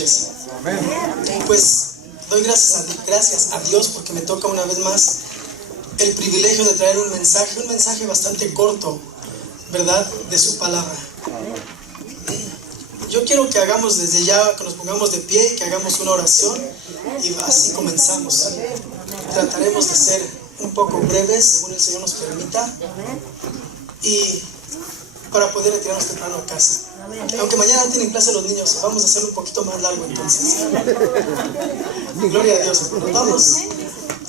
noches. Pues doy gracias a Dios porque me toca una vez más el privilegio de traer un mensaje bastante corto, ¿verdad? De su palabra. Yo quiero que hagamos desde ya, que nos pongamos de pie y que hagamos una oración y así comenzamos. Trataremos de ser un poco breves, según el Señor nos permita, y para poder retirarnos temprano a casa. Aunque mañana no tienen clase los niños, vamos a hacerlo un poquito más largo entonces. Gloria a Dios, hermanos.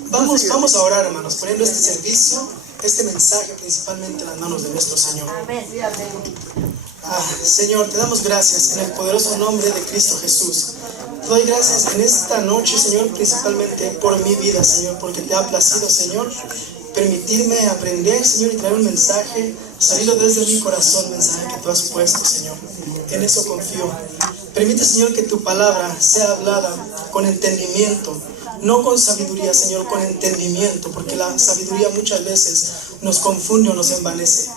Vamos a orar, hermanos, poniendo este servicio, este mensaje principalmente en las manos de nuestro Señor. Señor, te damos gracias en el poderoso nombre de Cristo Jesús. Te doy gracias en esta noche, Señor, principalmente por mi vida, Señor, porque te ha placido, Señor, permitirme aprender, Señor, y traer un mensaje salido desde mi corazón, mensaje que tú has puesto, Señor. En eso confío. Permite, Señor, que tu palabra sea hablada con entendimiento, no con sabiduría, Señor, con entendimiento, porque la sabiduría muchas veces nos confunde o nos envanece.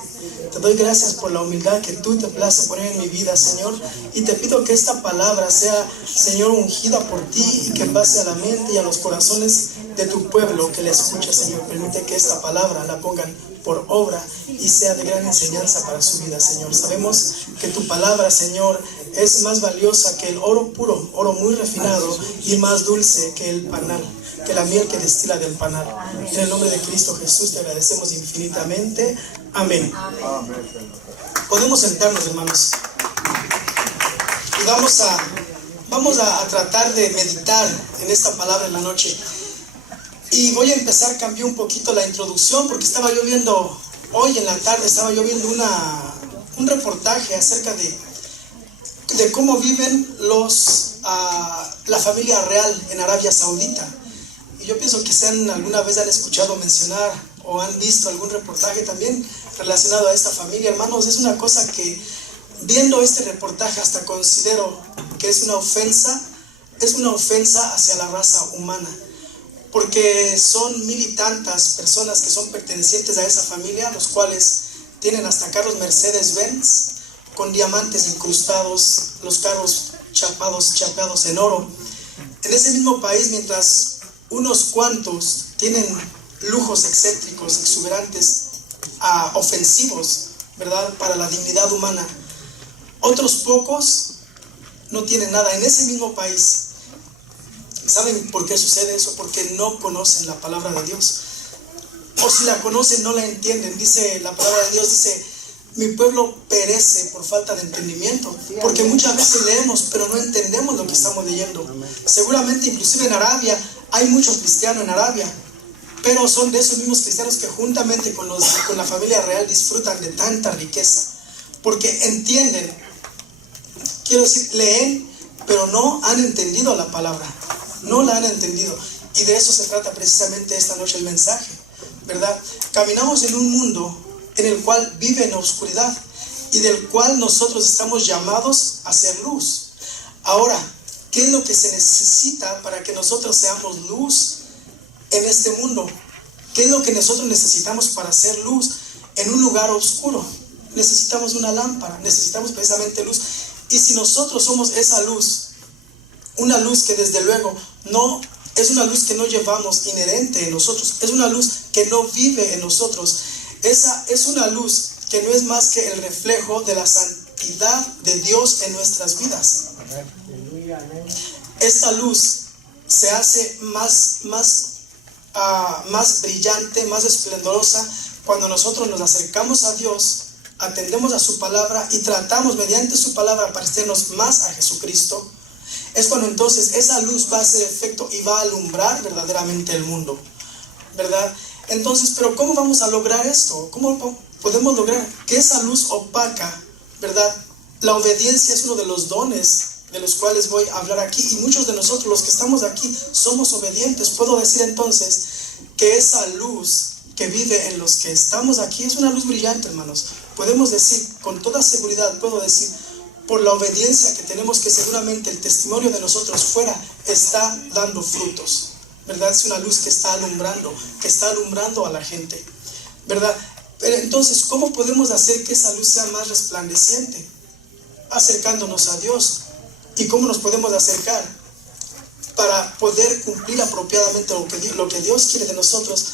Te doy gracias por la humildad que tú te place poner en mi vida, Señor, y te pido que esta palabra sea, Señor, ungida por ti y que pase a la mente y a los corazones de tu pueblo que la escucha, Señor. Permite que esta palabra la pongan por obra y sea de gran enseñanza para su vida, Señor. Sabemos que tu palabra, Señor, es más valiosa que el oro puro, oro muy refinado, y más dulce que el panal, que la miel que destila del panal. En el nombre de Cristo Jesús te agradecemos infinitamente. Amén. Podemos sentarnos, hermanos, y vamos a tratar de meditar en esta palabra en la noche. Y voy a empezar, cambié un poquito la introducción porque estaba yo viendo, hoy en la tarde estaba yo viendo un reportaje acerca de cómo viven la familia real en Arabia Saudita. Y yo pienso que alguna vez han escuchado mencionar o han visto algún reportaje también relacionado a esta familia. Hermanos, es una cosa que viendo este reportaje hasta considero que es una ofensa hacia la raza humana. Porque son 1000 y tantas personas que son pertenecientes a esa familia, los cuales tienen hasta carros Mercedes-Benz con diamantes incrustados, los carros chapeados en oro. En ese mismo país, mientras unos cuantos tienen lujos excéntricos, exuberantes, ofensivos, ¿verdad?, para la dignidad humana, otros pocos no tienen nada en ese mismo país. ¿Saben por qué sucede eso? Porque no conocen la palabra de Dios. O si la conocen, no la entienden. Dice la palabra de Dios, dice, mi pueblo perece por falta de entendimiento. Porque muchas veces leemos, pero no entendemos lo que estamos leyendo. Seguramente, inclusive en Arabia, hay muchos cristianos en Arabia, pero son de esos mismos cristianos que juntamente con la familia real disfrutan de tanta riqueza. Porque entienden, quiero decir, leen, pero no han entendido la palabra. No la han entendido. Y de eso se trata precisamente esta noche el mensaje, ¿verdad? Caminamos en un mundo en el cual vive en oscuridad y del cual nosotros estamos llamados a ser luz. Ahora, ¿qué es lo que se necesita para que nosotros seamos luz en este mundo? ¿Qué es lo que nosotros necesitamos para hacer luz en un lugar oscuro? Necesitamos una lámpara, necesitamos precisamente luz. Y si nosotros somos esa luz, una luz que desde luego no es una luz que no llevamos inherente en nosotros, es una luz que no vive en nosotros, esa es una luz que no es más que el reflejo de la santidad de Dios en nuestras vidas. Esta luz se hace más brillante, más esplendorosa cuando nosotros nos acercamos a Dios, atendemos a su palabra y tratamos mediante su palabra parecernos más a Jesucristo. Es cuando entonces esa luz va a hacer efecto y va a alumbrar verdaderamente el mundo, ¿verdad? Entonces, pero ¿cómo vamos a lograr esto? ¿Cómo podemos lograr que esa luz opaca, ¿verdad? La obediencia es uno de los dones de los cuales voy a hablar aquí, y muchos de nosotros los que estamos aquí somos obedientes. Puedo decir entonces que esa luz que vive en los que estamos aquí es una luz brillante, hermanos. Podemos decir con toda seguridad, puedo decir por la obediencia que tenemos, que seguramente el testimonio de nosotros fuera está dando frutos, ¿verdad? Es una luz que está alumbrando a la gente, ¿verdad? Pero entonces, ¿cómo podemos hacer que esa luz sea más resplandeciente? Acercándonos a Dios, y cómo nos podemos acercar para poder cumplir apropiadamente lo que Dios quiere de nosotros,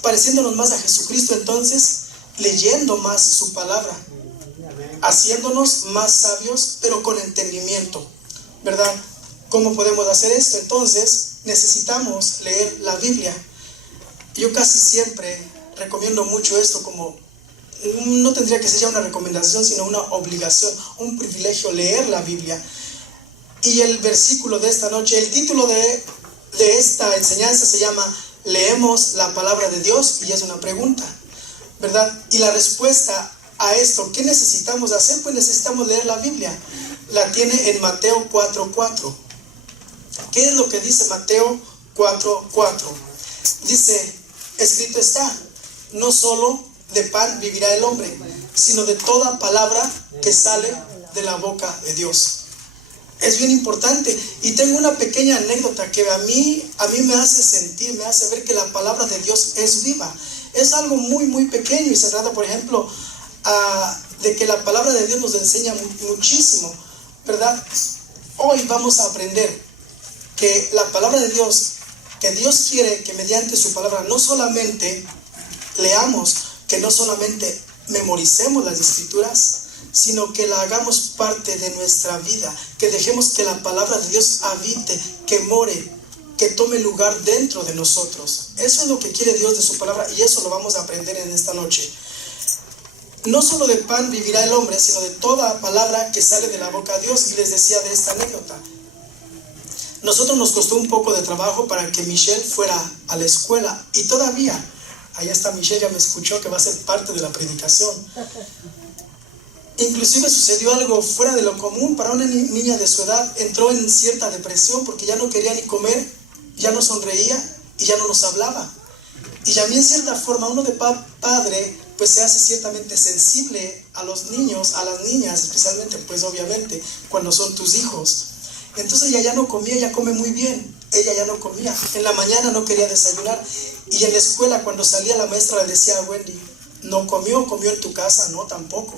pareciéndonos más a Jesucristo, entonces leyendo más su palabra, haciéndonos más sabios, pero con entendimiento, ¿verdad? ¿Cómo podemos hacer esto? Entonces necesitamos leer la Biblia. Yo casi siempre recomiendo mucho esto como, no tendría que ser ya una recomendación, sino una obligación, un privilegio leer la Biblia. Y el versículo de esta noche, el título de esta enseñanza se llama Leemos la palabra de Dios, y es una pregunta, ¿verdad? Y la respuesta a esto, ¿qué necesitamos hacer? Pues necesitamos leer la Biblia. La tiene en Mateo 4:4. ¿Qué es lo que dice Mateo 4:4? Dice, escrito está, no solo de pan vivirá el hombre, sino de toda palabra que sale de la boca de Dios. Es bien importante, y tengo una pequeña anécdota que a mí me hace sentir, me hace ver que la palabra de Dios es viva. Es algo muy, muy pequeño, y se trata, por ejemplo, de que la palabra de Dios nos enseña muchísimo, ¿verdad? Hoy vamos a aprender que la palabra de Dios, que Dios quiere que mediante su palabra no solamente leamos, que no solamente memoricemos las escrituras, sino que la hagamos parte de nuestra vida, que dejemos que la palabra de Dios habite, que more, que tome lugar dentro de nosotros. Eso es lo que quiere Dios de su palabra, y eso lo vamos a aprender en esta noche. No solo de pan vivirá el hombre, sino de toda palabra que sale de la boca de Dios. Y les decía de esta anécdota. Nosotros nos costó un poco de trabajo para que Michelle fuera a la escuela, y todavía, allá está Michelle, ya me escuchó que va a ser parte de la predicación. Inclusive sucedió algo fuera de lo común para una niña de su edad. Entró en cierta depresión porque ya no quería ni comer, ya no sonreía y ya no nos hablaba. Y a mí, en cierta forma, uno de padre pues se hace ciertamente sensible a los niños, a las niñas especialmente, pues obviamente cuando son tus hijos. Entonces ella ya no comía, ella come muy bien, ella ya no comía. En la mañana no quería desayunar, y en la escuela cuando salía la maestra le decía a Wendy, ¿no comió en tu casa? No, tampoco.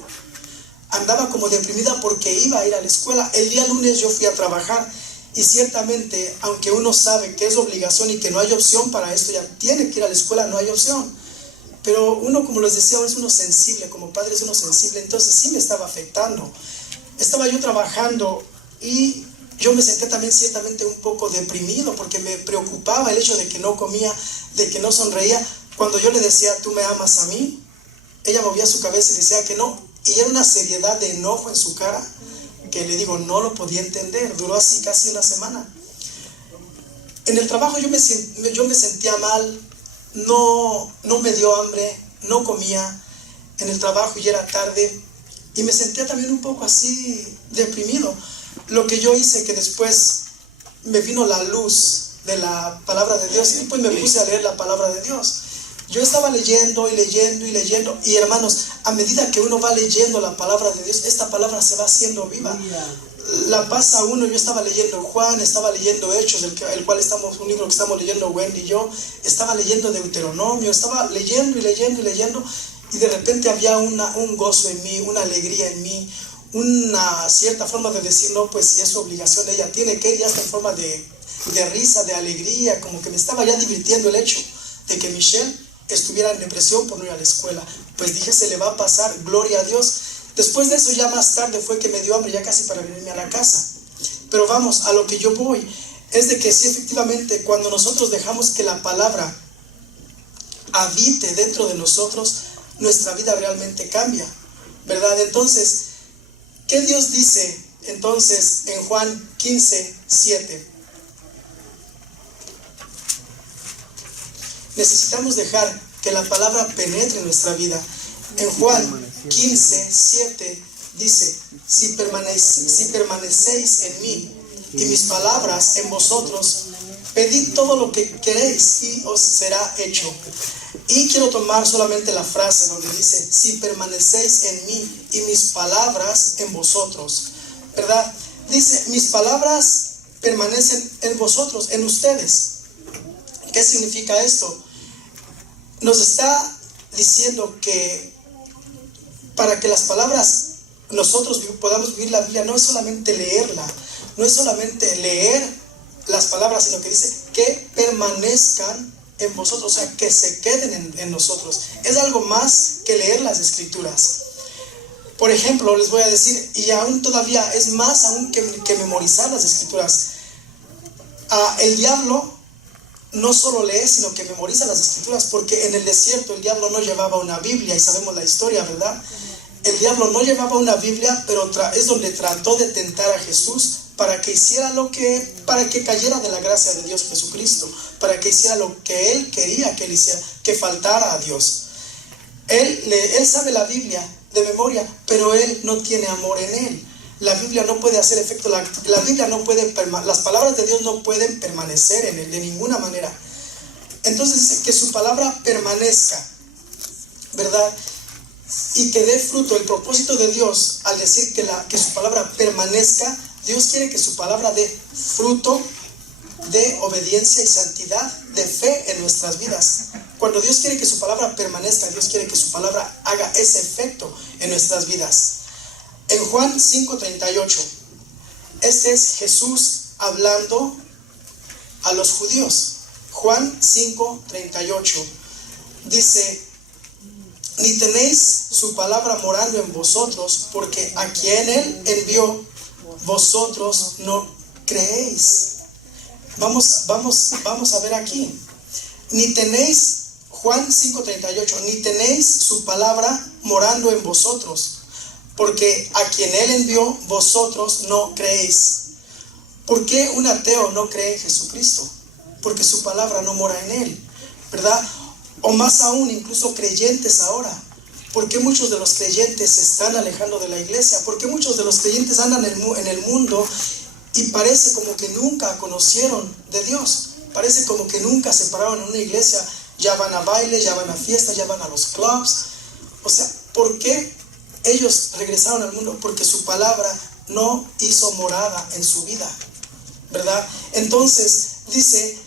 Andaba como deprimida porque iba a ir a la escuela. El día lunes yo fui a trabajar, y ciertamente, aunque uno sabe que es obligación y que no hay opción para esto, ya tiene que ir a la escuela, no hay opción. Pero uno, como les decía, es uno sensible, como padre es uno sensible, entonces sí me estaba afectando. Estaba yo trabajando y yo me senté también ciertamente un poco deprimido porque me preocupaba el hecho de que no comía, de que no sonreía. Cuando yo le decía, ¿tú me amas a mí?, ella movía su cabeza y decía que no. Y era una seriedad de enojo en su cara que le digo, no lo podía entender. Duró así casi una semana. En el trabajo yo me sentía mal, no me dio hambre, no comía en el trabajo y era tarde. Y me sentía también un poco así deprimido. Lo que yo hice, que después me vino la luz de la palabra de Dios, y pues me puse a leer la palabra de Dios. Yo estaba leyendo y leyendo y leyendo, y hermanos, a medida que uno va leyendo la palabra de Dios, esta palabra se va haciendo viva. La pasa uno. Yo estaba leyendo Juan, estaba leyendo Hechos, el cual un libro que estamos leyendo Wendy y yo, estaba leyendo Deuteronomio, estaba leyendo y leyendo y leyendo, y de repente había un gozo en mí, una alegría en mí, una cierta forma de decir, no, pues si es su obligación, ella tiene que ir, ya hasta en forma de risa, de alegría, como que me estaba ya divirtiendo el hecho de que Michelle estuviera en depresión por no ir a la escuela. Pues dije, se le va a pasar, gloria a Dios. Después de eso, ya más tarde fue que me dio hambre, ya casi para venirme a la casa. Pero vamos, a lo que yo voy, es de que sí, efectivamente, cuando nosotros dejamos que la palabra habite dentro de nosotros, nuestra vida realmente cambia, ¿verdad? Entonces, ¿qué Dios dice entonces en Juan 15:7? Necesitamos dejar que la palabra penetre en nuestra vida. En Juan 15:7 dice, si permanecéis en mí y mis palabras en vosotros, pedid todo lo que queréis y os será hecho. Y quiero tomar solamente la frase donde dice, si permanecéis en mí y mis palabras en vosotros, ¿verdad? Dice, mis palabras permanecen en vosotros, en ustedes. ¿Qué significa esto? Nos está diciendo que para que las palabras nosotros podamos vivir la Biblia, no es solamente leerla, no es solamente leer las palabras, sino que dice que permanezcan en vosotros, o sea, que se queden en nosotros. Es algo más que leer las escrituras. Por ejemplo, les voy a decir, y aún todavía es más aún que memorizar las escrituras. El diablo no solo lee, sino que memoriza las escrituras, porque en el desierto el diablo no llevaba una Biblia, y sabemos la historia, ¿verdad? El diablo no llevaba una Biblia, pero es donde trató de tentar a Jesús para que hiciera para que cayera de la gracia de Dios Jesucristo, para que hiciera lo que él quería que él hiciera, que faltara a Dios. Él sabe la Biblia de memoria, pero él no tiene amor en él. La Biblia no puede hacer efecto, la Biblia no puede, las palabras de Dios no pueden permanecer en él de ninguna manera. Entonces dice que su palabra permanezca, ¿verdad? Y que dé fruto. El propósito de Dios al decir que su palabra permanezca, Dios quiere que su palabra dé fruto de obediencia y santidad, de fe en nuestras vidas. Cuando Dios quiere que su palabra permanezca, Dios quiere que su palabra haga ese efecto en nuestras vidas. En Juan 5:38, este es Jesús hablando a los judíos. Juan 5:38 dice: ni tenéis su palabra morando en vosotros, porque a quien él envió, vosotros no creéis. Vamos a ver aquí. Ni tenéis, Juan 5:38, ni tenéis su palabra morando en vosotros, porque a quien él envió, vosotros no creéis. ¿Por qué un ateo no cree en Jesucristo? Porque su palabra no mora en él, ¿verdad? O más aún, incluso creyentes ahora. ¿Por qué muchos de los creyentes se están alejando de la iglesia? ¿Por qué muchos de los creyentes andan en el mundo y parece como que nunca conocieron de Dios? Parece como que nunca se pararon en una iglesia. Ya van a bailes, ya van a fiestas, ya van a los clubs. O sea, ¿por qué ellos regresaron al mundo? Porque su palabra no hizo morada en su vida, ¿verdad? Entonces dice: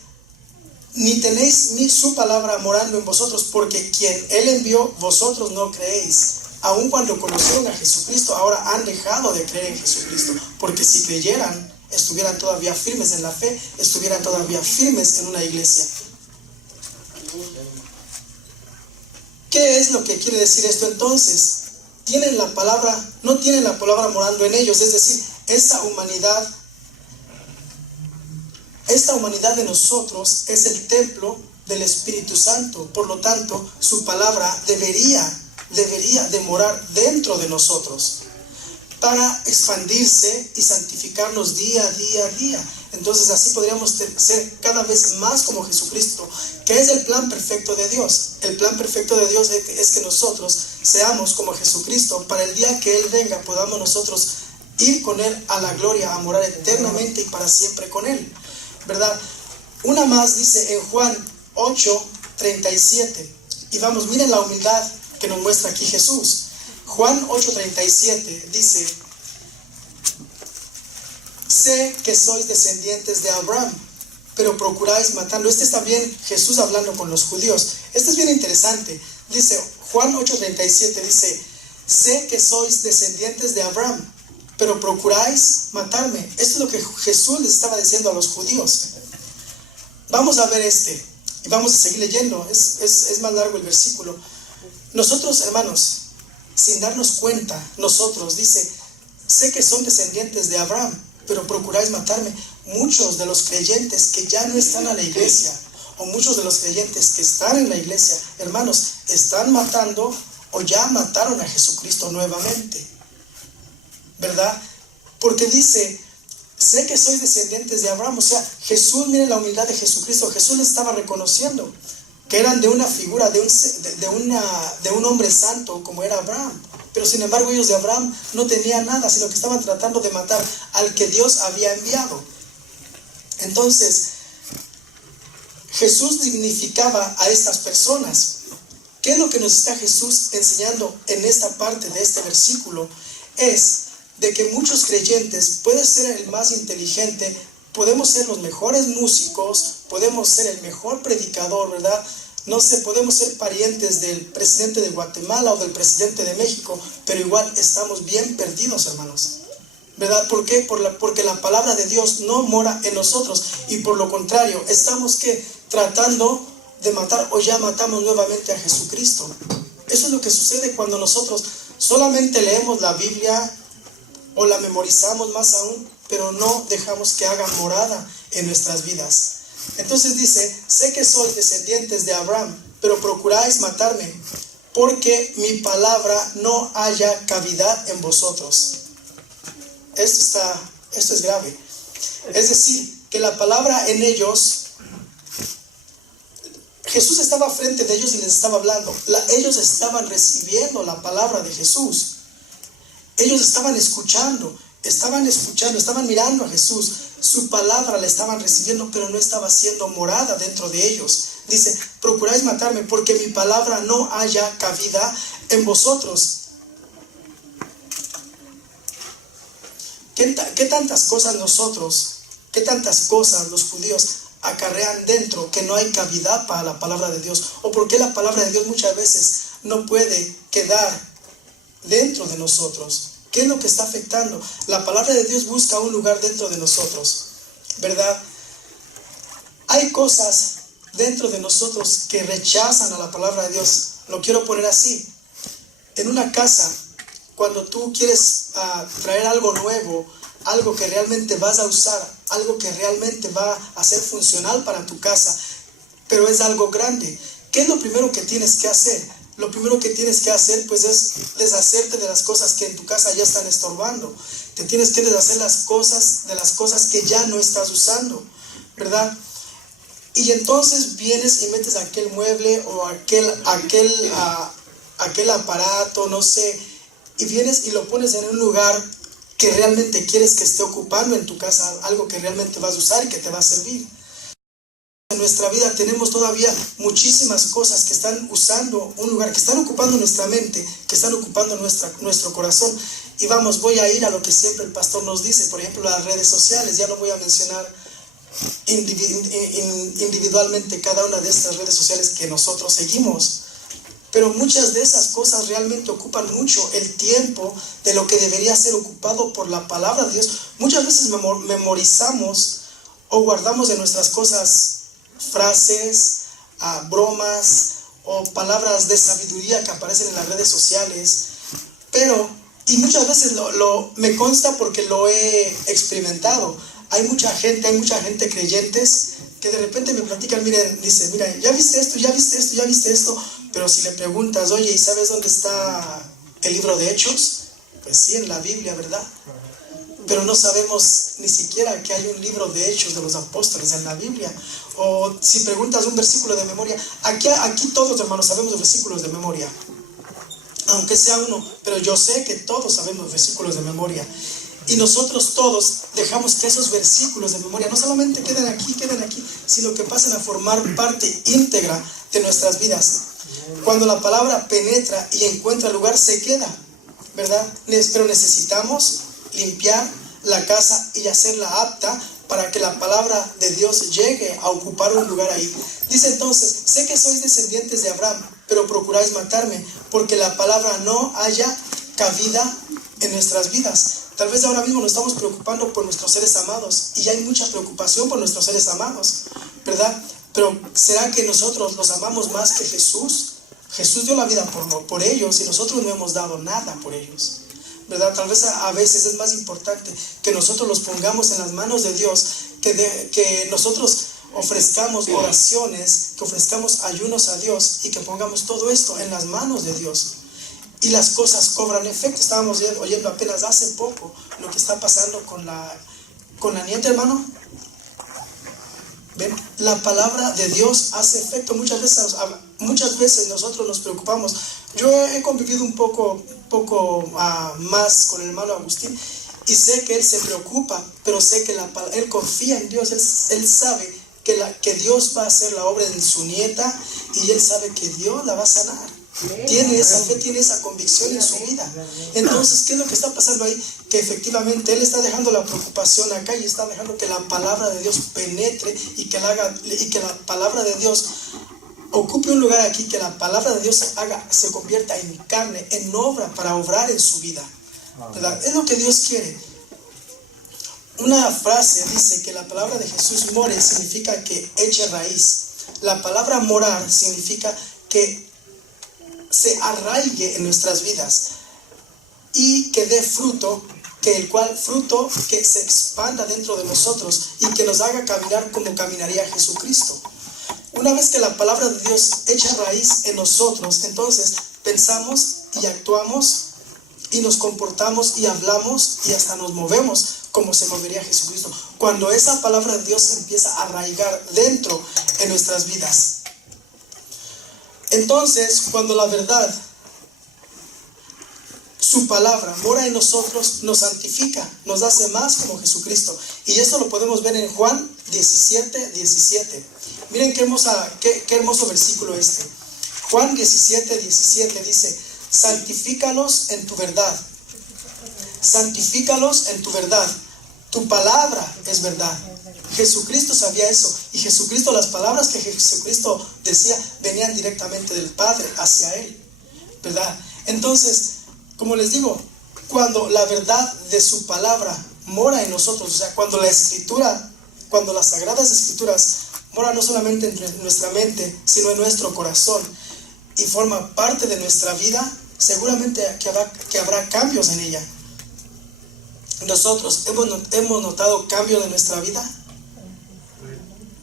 ni tenéis su palabra morando en vosotros, porque quien él envió, vosotros no creéis. Aun cuando conocieron a Jesucristo, ahora han dejado de creer en Jesucristo, porque si creyeran, estuvieran todavía firmes en la fe, estuvieran todavía firmes en una iglesia. ¿Qué es lo que quiere decir esto entonces? No tienen la palabra morando en ellos, es decir, esta humanidad de nosotros es el templo del Espíritu Santo. Por lo tanto, su palabra debería de morar dentro de nosotros para expandirse y santificarnos día a día. Entonces así podríamos ser cada vez más como Jesucristo, que es el plan perfecto de Dios. El plan perfecto de Dios es que nosotros seamos como Jesucristo, para el día que Él venga podamos nosotros ir con Él a la gloria, a morar eternamente y para siempre con Él, ¿verdad? Una más dice en Juan 8:37, y vamos, miren la humildad que nos muestra aquí Jesús. Juan 8:37 dice: sé que sois descendientes de Abraham, pero procuráis matarlo. Este es también Jesús hablando con los judíos. Este es bien interesante. Dice, Juan 8:37 dice: sé que sois descendientes de Abraham, pero procuráis matarme. Esto es lo que Jesús les estaba diciendo a los judíos. Vamos a ver y vamos a seguir leyendo. Es más largo el versículo. Nosotros, hermanos, sin darnos cuenta, dice, sé que son descendientes de Abraham, pero procuráis matarme. Muchos de los creyentes que ya no están a la iglesia, o muchos de los creyentes que están en la iglesia, hermanos, están matando o ya mataron a Jesucristo nuevamente, ¿verdad? Porque dice, sé que sois descendientes de Abraham. O sea, Jesús, miren la humildad de Jesucristo. Jesús les estaba reconociendo que eran de una figura, de un hombre santo como era Abraham. Pero sin embargo ellos de Abraham no tenían nada, sino que estaban tratando de matar al que Dios había enviado. Entonces, Jesús dignificaba a estas personas. ¿Qué es lo que nos está Jesús enseñando en esta parte de este versículo? Es de que muchos creyentes, puede ser el más inteligente, podemos ser los mejores músicos, podemos ser el mejor predicador, ¿verdad? No sé, podemos ser parientes del presidente de Guatemala o del presidente de México, pero igual estamos bien perdidos, hermanos, ¿verdad? ¿Por qué? Porque la palabra de Dios no mora en nosotros, y por lo contrario, estamos tratando de matar, o ya matamos nuevamente a Jesucristo. Eso es lo que sucede cuando nosotros solamente leemos la Biblia o la memorizamos más aún, pero no dejamos que haga morada en nuestras vidas. Entonces dice: sé que sois descendientes de Abraham, pero procuráis matarme, porque mi palabra no haya cavidad en vosotros. Esto es grave. Es decir, que la palabra en ellos, Jesús estaba frente de ellos y les estaba hablando. Ellos estaban recibiendo la palabra de Jesús. Ellos estaban escuchando, estaban mirando a Jesús. Su palabra la estaban recibiendo, pero no estaba siendo morada dentro de ellos. Dice: procuráis matarme, porque mi palabra no haya cabida en vosotros. ¿Qué tantas cosas los judíos acarrean dentro que no hay cavidad para la palabra de Dios? ¿O por qué la palabra de Dios muchas veces no puede quedar dentro de nosotros? ¿Qué es lo que está afectando? La palabra de Dios busca un lugar dentro de nosotros, ¿verdad? Hay cosas dentro de nosotros que rechazan a la palabra de Dios. Lo quiero poner así: en una casa, cuando tú quieres traer algo nuevo, algo que realmente vas a usar, algo que realmente va a ser funcional para tu casa, pero es algo grande, ¿qué es lo primero que tienes que hacer? Lo primero que tienes que hacer, pues, es deshacerte de las cosas que en tu casa ya están estorbando. Te tienes que deshacer de las cosas que ya no estás usando, ¿verdad? Y entonces vienes y metes aquel mueble o aquel aparato, no sé, y vienes y lo pones en un lugar que realmente quieres que esté ocupando en tu casa, algo que realmente vas a usar y que te va a servir. En nuestra vida tenemos todavía muchísimas cosas que están usando un lugar, que están ocupando nuestra mente, que están ocupando nuestro corazón. Y voy a ir a lo que siempre el pastor nos dice, por ejemplo, las redes sociales. Ya no voy a mencionar individualmente cada una de estas redes sociales que nosotros seguimos, pero muchas de esas cosas realmente ocupan mucho el tiempo de lo que debería ser ocupado por la palabra de Dios. Muchas veces memorizamos o guardamos de nuestras cosas frases, bromas o palabras de sabiduría que aparecen en las redes sociales, y muchas veces me consta porque lo he experimentado. Hay mucha gente creyentes que de repente me platican, dice: mira, ya viste esto, pero si le preguntas: oye, ¿y sabes dónde está el libro de Hechos? Pues sí, en la Biblia, ¿verdad? Pero no sabemos ni siquiera que hay un libro de Hechos de los apóstoles en la Biblia. O si preguntas un versículo de memoria, aquí todos, hermanos, sabemos versículos de memoria, aunque sea uno, pero yo sé que todos sabemos versículos de memoria. Y nosotros todos dejamos que esos versículos de memoria no solamente queden aquí, sino que pasen a formar parte íntegra de nuestras vidas. Cuando la palabra penetra y encuentra lugar, se queda, ¿verdad? Pero necesitamos limpiar la casa y hacerla apta para que la palabra de Dios llegue a ocupar un lugar ahí. Dice entonces: sé que sois descendientes de Abraham, pero procuráis matarme, porque la palabra no haya cabida en nuestras vidas. Tal vez ahora mismo nos estamos preocupando por nuestros seres amados, y hay mucha preocupación por nuestros seres amados, ¿verdad? Pero ¿será que nosotros los amamos más que Jesús? Jesús dio la vida por ellos, y nosotros no hemos dado nada por ellos, ¿verdad? Tal vez a veces es más importante que nosotros los pongamos en las manos de Dios, que nosotros ofrezcamos oraciones, que ofrezcamos ayunos a Dios, y que pongamos todo esto en las manos de Dios. Y las cosas cobran efecto. Estábamos oyendo apenas hace poco lo que está pasando con la nieta, hermano. ¿Ven? La palabra de Dios hace efecto. Muchas veces nosotros nos preocupamos. Yo he convivido un poco más con el hermano Agustín, y sé que él se preocupa, pero sé que él confía en Dios. Él sabe que Dios va a hacer la obra en su nieta, y él sabe que Dios la va a sanar. Tiene esa fe, tiene esa convicción en su vida. Entonces, ¿qué es lo que está pasando ahí? Que efectivamente él está dejando la preocupación acá, y está dejando que la palabra de Dios penetre, y que la palabra de Dios ocupe un lugar aquí, que la palabra de Dios se convierta en carne, en obra, para obrar en su vida, ¿verdad? Es lo que Dios quiere. Una frase dice que la palabra de Jesús more significa que eche raíz. La palabra morar significa que se arraigue en nuestras vidas y que dé fruto, fruto que se expanda dentro de nosotros y que nos haga caminar como caminaría Jesucristo. Una vez que la palabra de Dios echa raíz en nosotros, entonces pensamos y actuamos y nos comportamos y hablamos y hasta nos movemos como se movería Jesucristo. Cuando esa palabra de Dios empieza a arraigar dentro en nuestras vidas. Entonces, cuando la verdad, su palabra, mora en nosotros, nos santifica, nos hace más como Jesucristo. Y esto lo podemos ver en Juan 17:17. Miren qué hermoso versículo este. Juan 17:17 dice: santifícalos en tu verdad. Santifícalos en tu verdad. Tu palabra es verdad. Jesucristo sabía eso. Y Jesucristo, las palabras que Jesucristo decía venían directamente del Padre hacia Él, ¿verdad? Entonces, como les digo, cuando la verdad de su palabra mora en nosotros, o sea, cuando la Escritura, cuando las Sagradas Escrituras mora no solamente en nuestra mente, sino en nuestro corazón y forma parte de nuestra vida, seguramente que habrá cambios en ella. Nosotros hemos notado cambios en nuestra vida.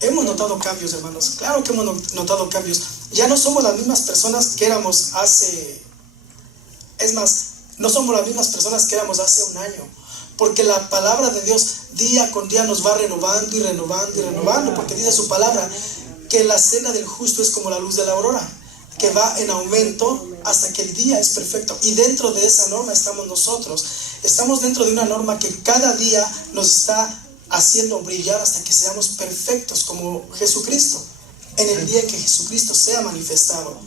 Hemos notado cambios, hermanos. Claro que hemos notado cambios. Ya no somos las mismas personas que éramos hace... Es más, no somos las mismas personas que éramos hace un año. Porque la palabra de Dios día con día nos va renovando y renovando y renovando. Porque dice su palabra que la cena del justo es como la luz de la aurora, que va en aumento hasta que el día es perfecto. Y dentro de esa norma estamos nosotros. Estamos dentro de una norma que cada día nos está haciendo brillar hasta que seamos perfectos como Jesucristo, en el día en que Jesucristo sea manifestado.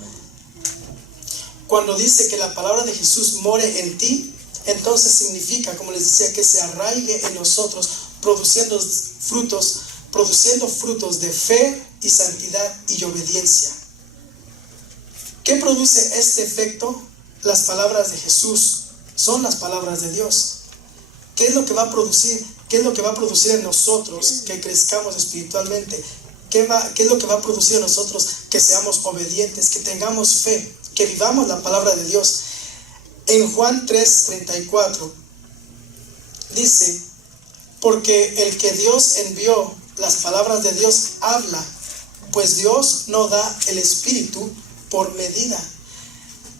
Cuando dice que la palabra de Jesús more en ti, entonces significa, como les decía, que se arraigue en nosotros, produciendo frutos de fe y santidad y obediencia. ¿Qué produce este efecto? Las palabras de Jesús son las palabras de Dios. ¿Qué es lo que va a producir? ¿Qué es lo que va a producir en nosotros que crezcamos espiritualmente? ¿Qué es lo que va a producir en nosotros que seamos obedientes, que tengamos fe, que vivamos la palabra de Dios? En Juan 3:34 dice: porque el que Dios envió, las palabras de Dios habla, pues Dios no da el Espíritu por medida.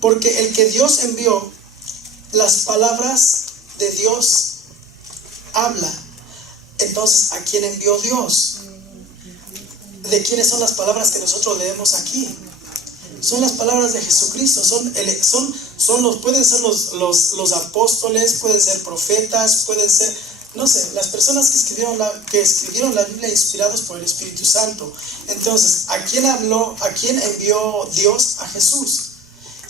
Porque el que Dios envió, las palabras de Dios habla. Entonces, ¿a quién envió Dios? ¿De quiénes son las palabras que nosotros leemos aquí? Son las palabras de Jesucristo. Pueden ser los apóstoles, pueden ser profetas, pueden ser, no sé, las personas que escribieron la Biblia inspirados por el Espíritu Santo. Entonces, ¿a quién habló? ¿A quién envió Dios? A Jesús.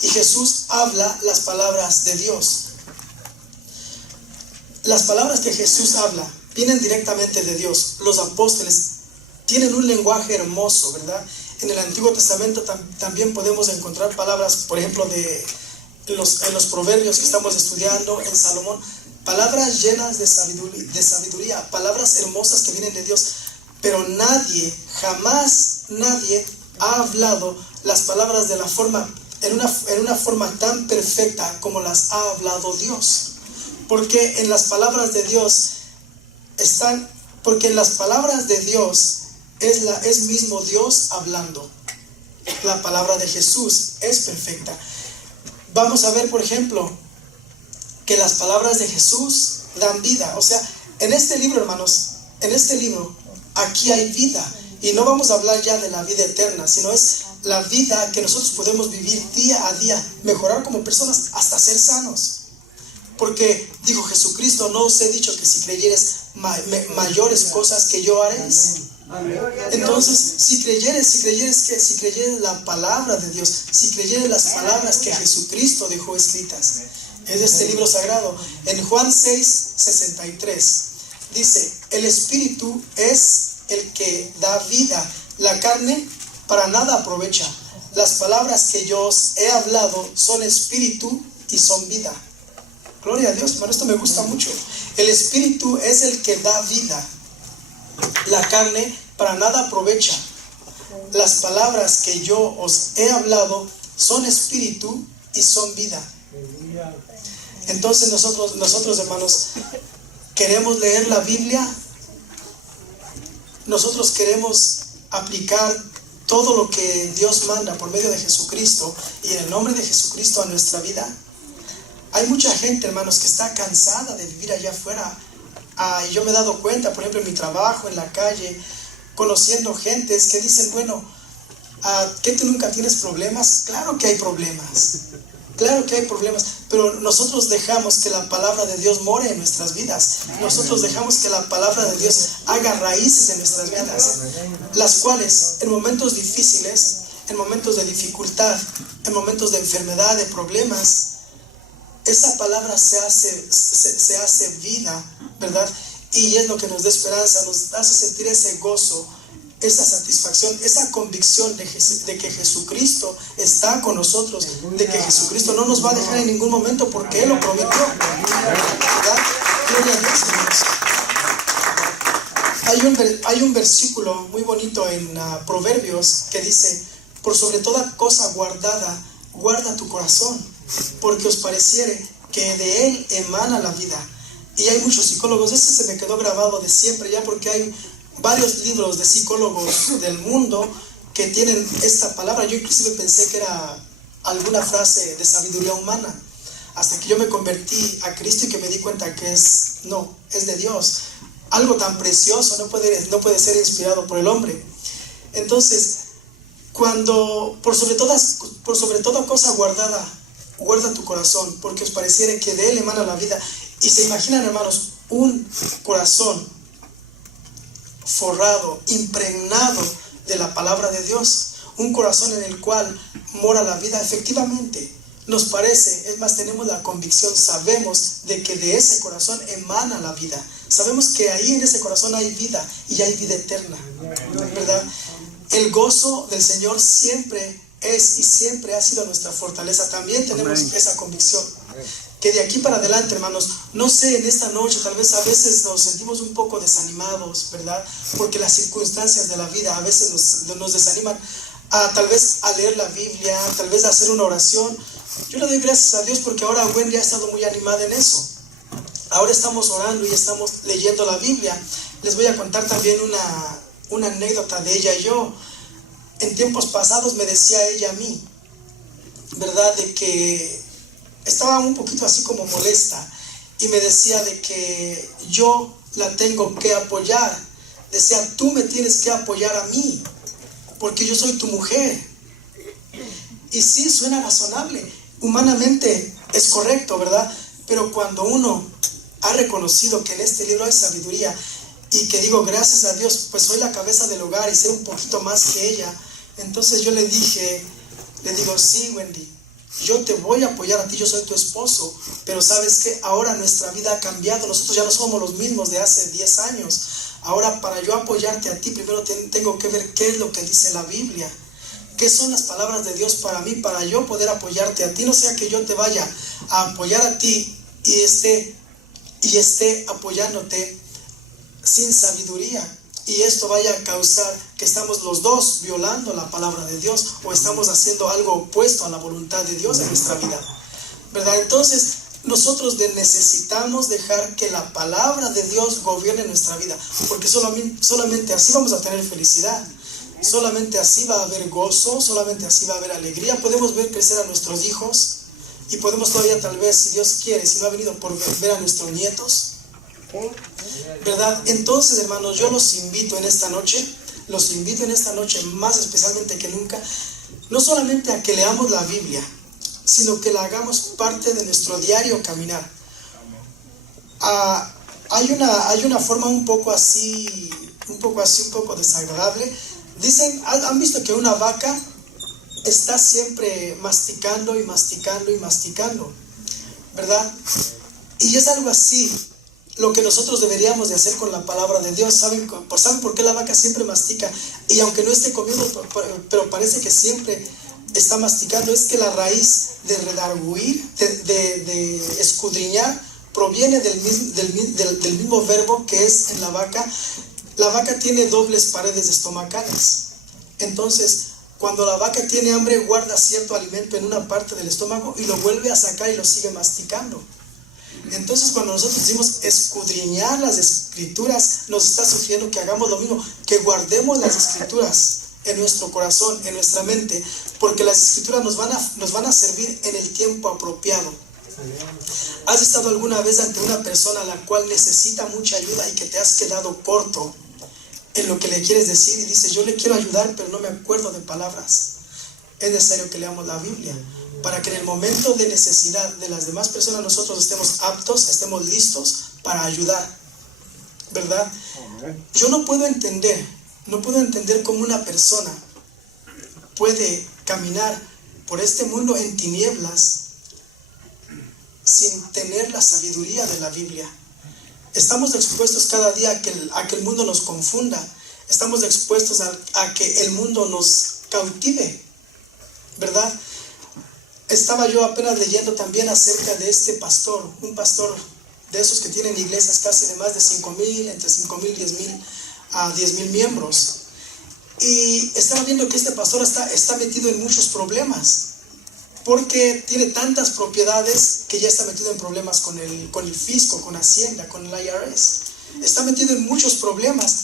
Y Jesús habla las palabras de Dios. Las palabras que Jesús habla vienen directamente de Dios. Los apóstoles tienen un lenguaje hermoso, ¿verdad? En el Antiguo Testamento también podemos encontrar palabras, por ejemplo, en los proverbios que estamos estudiando, en Salomón, palabras llenas de sabiduría, palabras hermosas que vienen de Dios. Pero jamás nadie ha hablado las palabras en una forma tan perfecta como las ha hablado Dios. Porque en las palabras de Dios es mismo Dios hablando. La palabra de Jesús es perfecta. Vamos a ver, por ejemplo, que las palabras de Jesús dan vida. O sea, en este libro, hermanos, aquí hay vida. Y no vamos a hablar ya de la vida eterna, sino es la vida que nosotros podemos vivir día a día, mejorar como personas hasta ser sanos. Porque dijo Jesucristo: no os he dicho que si creyeres mayores cosas que yo haréis. Entonces, si creyeres la palabra de Dios, si creyeres las palabras que Jesucristo dejó escritas, es este libro sagrado. En Juan 6:63 dice: el Espíritu es el que da vida, la carne para nada aprovecha. Las palabras que yo os he hablado son espíritu y son vida. Gloria a Dios, hermano, esto me gusta mucho. El Espíritu es el que da vida. La carne para nada aprovecha. Las palabras que yo os he hablado son espíritu y son vida. Entonces nosotros hermanos, queremos leer la Biblia. Nosotros queremos aplicar todo lo que Dios manda por medio de Jesucristo y en el nombre de Jesucristo a nuestra vida. Hay mucha gente, hermanos, que está cansada de vivir allá afuera. Y yo me he dado cuenta, por ejemplo, en mi trabajo, en la calle, conociendo gentes que dicen, bueno, ¿qué tú nunca tienes problemas? Claro que hay problemas. Claro que hay problemas, pero nosotros dejamos que la palabra de Dios more en nuestras vidas. Nosotros dejamos que la palabra de Dios haga raíces en nuestras vidas, las cuales en momentos difíciles, en momentos de dificultad, en momentos de enfermedad, de problemas, esa palabra se hace vida, ¿verdad? Y es lo que nos da esperanza, nos hace sentir ese gozo, esa satisfacción, esa convicción de que Jesucristo está con nosotros, de que Jesucristo no nos va a dejar en ningún momento porque Él lo prometió, ¿verdad? Gloria a Dios, hermanos. Hay un versículo muy bonito en Proverbios que dice, por sobre toda cosa guardada, guarda tu corazón, porque os pareciere que de él emana la vida. Y hay muchos psicólogos, este se me quedó grabado de siempre ya, porque hay varios libros de psicólogos del mundo que tienen esta palabra. Yo inclusive pensé que era alguna frase de sabiduría humana, hasta que yo me convertí a Cristo y que me di cuenta que es de Dios. Algo tan precioso no puede ser inspirado por el hombre. Entonces, cuando por sobre toda cosa guardada, guarda tu corazón, porque os pareciere que de él emana la vida. Y se imaginan, hermanos, un corazón forrado, impregnado de la palabra de Dios, un corazón en el cual mora la vida. Efectivamente, nos parece, es más, tenemos la convicción, sabemos de que de ese corazón emana la vida. Sabemos que ahí en ese corazón hay vida y hay vida eterna, ¿verdad? El gozo del Señor siempre es y siempre ha sido nuestra fortaleza. También tenemos esa convicción, que de aquí para adelante, hermanos, no sé, en esta noche tal vez a veces nos sentimos un poco desanimados, ¿verdad? Porque las circunstancias de la vida a veces nos desaniman tal vez a leer la Biblia, tal vez a hacer una oración. Yo le doy gracias a Dios porque ahora Wendy ha estado muy animada en eso. Ahora estamos orando y estamos leyendo la Biblia. Les voy a contar también una anécdota de ella y yo. En tiempos pasados me decía ella a mí, ¿verdad? De que estaba un poquito así como molesta y me decía de que yo la tengo que apoyar. Decía, tú me tienes que apoyar a mí porque yo soy tu mujer. Y sí, suena razonable, humanamente es correcto, ¿verdad? Pero cuando uno ha reconocido que en este libro hay sabiduría y que digo, gracias a Dios, pues soy la cabeza del hogar y sé un poquito más que ella, entonces yo le digo, sí, Wendy, yo te voy a apoyar a ti, yo soy tu esposo, pero sabes que ahora nuestra vida ha cambiado, nosotros ya no somos los mismos de hace 10 años, ahora para yo apoyarte a ti, primero tengo que ver qué es lo que dice la Biblia, qué son las palabras de Dios para mí, para yo poder apoyarte a ti, no sea que yo te vaya a apoyar a ti y esté apoyándote sin sabiduría. Y esto vaya a causar que estamos los dos violando la palabra de Dios o estamos haciendo algo opuesto a la voluntad de Dios en nuestra vida, ¿verdad? Entonces, nosotros necesitamos dejar que la palabra de Dios gobierne nuestra vida, porque solamente así vamos a tener felicidad, solamente así va a haber gozo, solamente así va a haber alegría. Podemos ver crecer a nuestros hijos y podemos todavía, tal vez, si Dios quiere, si no ha venido por ver a nuestros nietos, ¿verdad? Entonces, hermanos, yo los invito en esta noche más especialmente que nunca, no solamente a que leamos la Biblia, sino que la hagamos parte de nuestro diario caminar. Hay una forma un poco desagradable. Dicen, ¿han visto que una vaca está siempre masticando y masticando y masticando, ¿verdad? Y es algo así lo que nosotros deberíamos de hacer con la palabra de Dios. ¿Saben por qué la vaca siempre mastica? Y aunque no esté comiendo, pero parece que siempre está masticando, es que la raíz de redarguir, de escudriñar, proviene del mismo verbo que es en la vaca. La vaca tiene dobles paredes estomacales. Entonces, cuando la vaca tiene hambre, guarda cierto alimento en una parte del estómago y lo vuelve a sacar y lo sigue masticando. Entonces, cuando nosotros decimos escudriñar las escrituras, nos está sugiriendo que hagamos lo mismo, que guardemos las escrituras en nuestro corazón, en nuestra mente, porque las escrituras nos van a servir en el tiempo apropiado. ¿Has estado alguna vez ante una persona a la cual necesita mucha ayuda y que te has quedado corto en lo que le quieres decir y dices, yo le quiero ayudar pero no me acuerdo de palabras? Es necesario que leamos la Biblia para que en el momento de necesidad de las demás personas nosotros estemos aptos, estemos listos para ayudar, ¿verdad? Yo no puedo entender cómo una persona puede caminar por este mundo en tinieblas sin tener la sabiduría de la Biblia. Estamos expuestos cada día a que el mundo nos confunda. Estamos expuestos a que el mundo nos cautive, ¿verdad? Estaba yo apenas leyendo también acerca de este pastor, un pastor de esos que tienen iglesias casi de más de 5,000, entre 5,000 y 10,000 miembros. Y estaba viendo que este pastor está metido en muchos problemas, porque tiene tantas propiedades que ya está metido en problemas con el fisco, con Hacienda, con el IRS. Está metido en muchos problemas.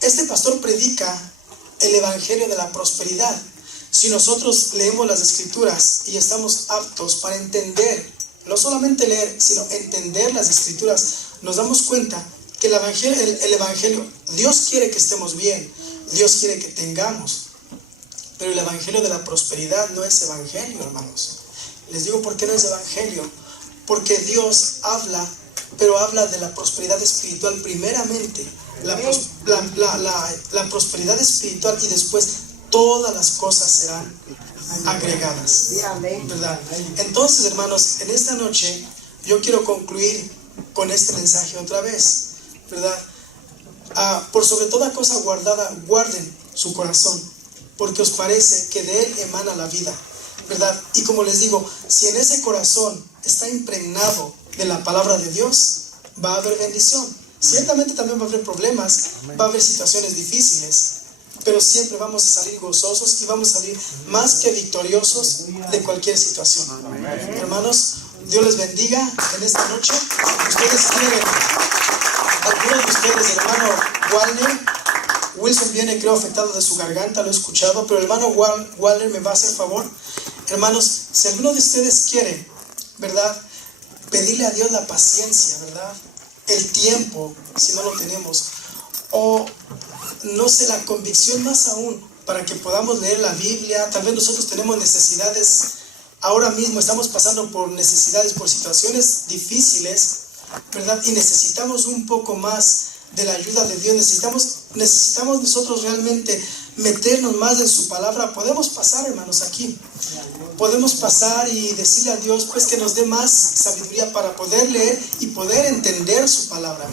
Este pastor predica el evangelio de la prosperidad. Si nosotros leemos las escrituras y estamos aptos para entender, no solamente leer, sino entender las escrituras, nos damos cuenta que el evangelio, Dios quiere que estemos bien, Dios quiere que tengamos. Pero el evangelio de la prosperidad no es evangelio, hermanos. Les digo por qué no es evangelio. Porque Dios habla, pero habla de la prosperidad espiritual primeramente. La prosperidad espiritual, y después todas las cosas serán agregadas, ¿verdad? Entonces, hermanos, en esta noche yo quiero concluir con este mensaje otra vez, ¿verdad? Por sobre toda cosa guardada, guarden su corazón, porque os parece que de él emana la vida, ¿verdad? Y como les digo, si en ese corazón está impregnado de la palabra de Dios, va a haber bendición. Ciertamente también va a haber problemas, va a haber situaciones difíciles, pero siempre vamos a salir gozosos y vamos a salir más que victoriosos de cualquier situación. Hermanos, Dios les bendiga en esta noche. Ustedes quieren, algunos de ustedes, el hermano Wilson viene, creo, afectado de su garganta, lo he escuchado, pero el hermano Waller me va a hacer favor. Hermanos, si alguno de ustedes quiere, ¿verdad?, pedirle a Dios la paciencia, ¿verdad?, el tiempo, si no lo tenemos, o no sé, la convicción más aún, para que podamos leer la Biblia. Tal vez nosotros tenemos necesidades, ahora mismo estamos pasando por necesidades, por situaciones difíciles, ¿verdad?, y necesitamos un poco más de la ayuda de Dios. Necesitamos nosotros realmente meternos más en su palabra. Podemos pasar, hermanos, aquí. Podemos pasar y decirle a Dios, pues, que nos dé más sabiduría para poder leer y poder entender su palabra.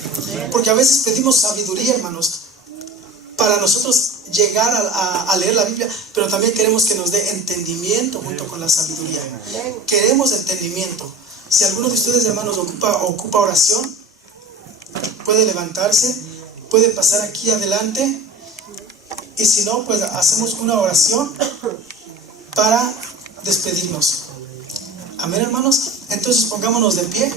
Porque a veces pedimos sabiduría, hermanos, para nosotros llegar a leer la Biblia, pero también queremos que nos dé entendimiento junto con la sabiduría. Queremos entendimiento. Si alguno de ustedes, hermanos, ocupa oración, puede levantarse, puede pasar aquí adelante, y si no, pues hacemos una oración para despedirnos. Amén, hermanos. Entonces pongámonos de pie.